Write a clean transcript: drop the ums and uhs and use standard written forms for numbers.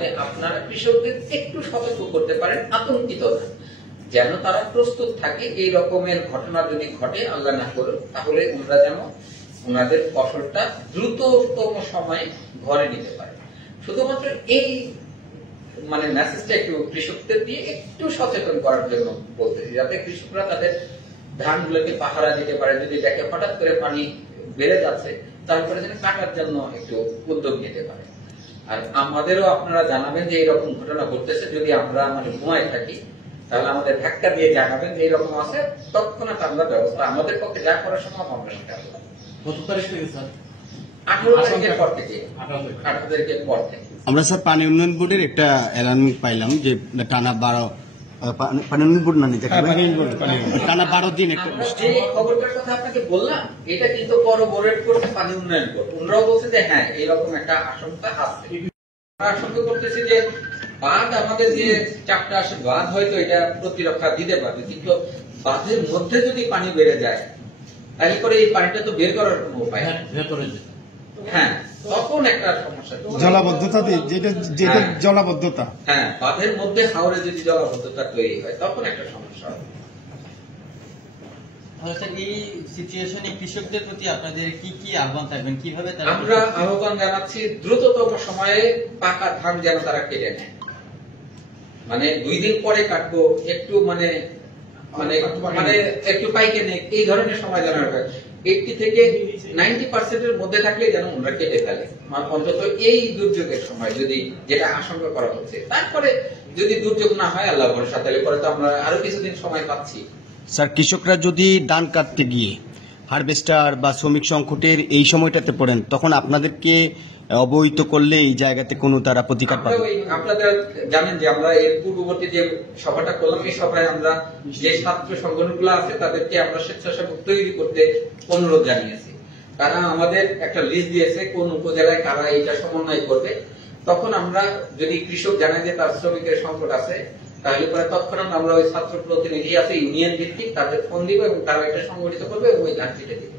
যাতে আপনারা কৃষকদের একটু সতর্ক করতে পারেন, আতঙ্কিত না, যেন তারা প্রস্তুত থাকে এই রকমের ঘটনা যদি ঘটে, আল্লাহ না করুন, তাহলে ওনারা যেন ওনাদের ফসলটা দ্রুততম সময়ে ঘরে নিতে পারে। শুধুমাত্র এই মেসেজটা একটু কৃষকদের দিয়ে একটু সচেতন করার জন্য বলতেছি, যাতে কৃষকরা তাদের ধানগুলোকে পাহারা দিতে পারে। যদি দেখে হঠাৎ করে পানি বেড়ে যাচ্ছে, তারপরে যেন কাটার জন্য একটু উদ্যোগ নিতে পারে। আর আমাদেরও আপনারা জানাবেন যে এইরকম ঘটনা ঘটতেছে, যদি আমরা ঘুমায় থাকি তাহলে আমাদের ধাক্কা দিয়ে জানাবেন যে এইরকম আছে, তৎক্ষণাৎ আমরা ব্যবস্থা আমাদের পক্ষে যা করার সম্ভব আমরা সেটা করব। কত তারিখ থেকে স্যার? 18 তারিখের পর থেকে। 18 তারিখের পর থেকে আমরা স্যার পানি উন্নয়ন বোর্ডের একটা এলান পাইলাম যে টানা 12 পানি উন্নয়ন বোর্ড না নিতে টানা 12 দিন একটা যে খবরটার কথা আপনাকে বললাম, এটা কিন্তু করবোরেট করতে পানি উন্নয়ন বোর্ড। ওনারাও বলছে যে হ্যাঁ এইরকম একটা আশঙ্কা আছে। আশঙ্কা করতেছে যে বাঁধ, আমাদের যে চাপটা আসে বাঁধ হয়তো এটা প্রতিরক্ষা দিতে পারবে, কিন্তু বাঁধের মধ্যে যদি পানি বেড়ে যায় তাহলে করে এই পানিটা তো বের করার কোনো উপায় হ্যাঁ, তখন একটা সমস্যা, জলাবদ্ধতা যেটা জলাবদ্ধতা, হ্যাঁ বাঁধের মধ্যে হাওরে যদি জলাবদ্ধতা তৈরি হয় তখন একটা সমস্যা হবে। এই সিচুয়েশনে কৃষকদের প্রতি আপনাদের কি কি আহ্বান থাকবেন, কিভাবে আমরা আহ্বান জানাচ্ছি দ্রুততম সময়ে পাকা ধান যেন তারা কেটে নেয়। 2 দিন পরে কাটবো, একটু একটু পাইকে নেই, এই ধরনের সময় যেন 80 থেকে 90% এর মধ্যে থাকলে যেন ওনারা কেটে ফেলে, অন্তত এই দুর্যোগের সময় যদি যেটা আশঙ্কা করা হচ্ছে। তারপরে যদি দুর্যোগ না হয় আল্লাহ ভরসা, তাহলে পরে তো আমরা আরো কিছুদিন সময় পাচ্ছি। স্যার, কৃষকরা যদি ধান কাটতে গিয়ে হারভেস্টার বা শ্রমিক সংকটের এই সময়টাতে পড়েন, তখন আপনাদেরকে অবহিত করলে এই জায়গাতে কোনো তারা প্রতিকার পাবে? আপনারা জানেন যে আমরা এর পূর্ববর্তী যে সভাটা করলাম, এই সভায় আমরা যে ছাত্র সংগঠনগুলো আছে তাদেরকে আমরা স্বেচ্ছাসেবক তৈরি করতে অনুরোধ জানিয়েছি। তারা আমাদের একটা লিস্ট দিয়েছে কোন উপজেলায় কারা এটা সমন্বয় করবে। তখন আমরা যদি কৃষক জানায় যে তার শ্রমিকের সংকট আছে, তাহলে পরে তৎক্ষণাৎ আমরা ওই ছাত্র প্রতিনিধি আছে ইউনিয়ন ভিত্তিক, তাদের ফোন দিব এবং তারা এটা সংগঠিত করবে এবং ওই ধান কেটে দিবে।